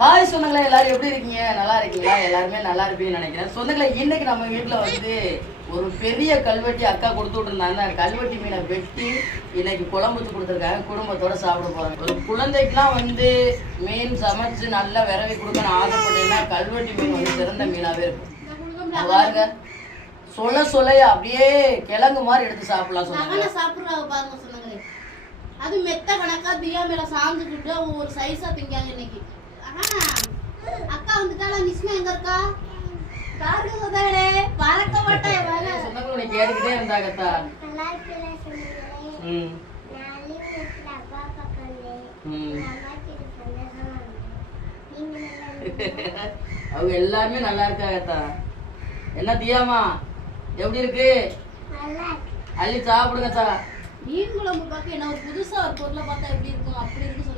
Hi சொந்தங்களே எல்லாரும் எப்படி இருக்கீங்க? நல்லா இருக்கீங்களா? எல்லாருமே நல்லா இருப்பீங்கன்னு நினைக்கிறேன். சொந்தங்களே இன்னைக்கு நம்ம வீட்டில் வந்து ஒரு பெரிய கல்வெட்டி அக்கா கொடுத்து விட்டுருந்தாங்க. அந்த கல்வெட்டி மீனை வெட்டி இன்னைக்கு குழம்பு வச்சு கொடுத்துருக்காங்க. குடும்பத்தோட சாப்பிட போறாங்க. ஒரு குழந்தைக்குலாம் வந்து மீன் சமைச்சு நல்லா விரவி கொடுக்கணும். ஆசைப்பட்டீங்கன்னா கல்வெட்டி மீன் வந்து சிறந்த மீனாகவே இருக்கும். பாருங்க. சொல்ல சொல்லைய? அப்படியே கிழங்கு மாதிரி எடுத்து சாப்பிடலாம் சொன்னாங்க சாப்பிடுறாங்க பாருங்க சொன்னாங்களே அது மெத்த கணக்கா பிரியா மேல சாந்துக்கிட்டு ஒரு சைஸா திங்காங்க இன்னைக்கு. அக்கா வந்துட்டாளா? நிஸ்மா எங்க இருக்கா? பாருங்க சொன்னாங்களே பறக்க மாட்டேன் உன்னை கேட்டுக்கிட்டே இருந்தாங்கத்தா. ம். ம். அவங்க எல்லாருமே நல்லா இருக்காங்கத்தா. என்ன தியாமா? எப்படி இருக்கு? அள்ளி சாப்பிடுங்கத்தா. மீன் குழம்பு பார்க்க என்ன ஒரு புதுசா ஒரு பொருளை பார்த்தா எப்படி இருக்கும்? அப்படி இருக்கு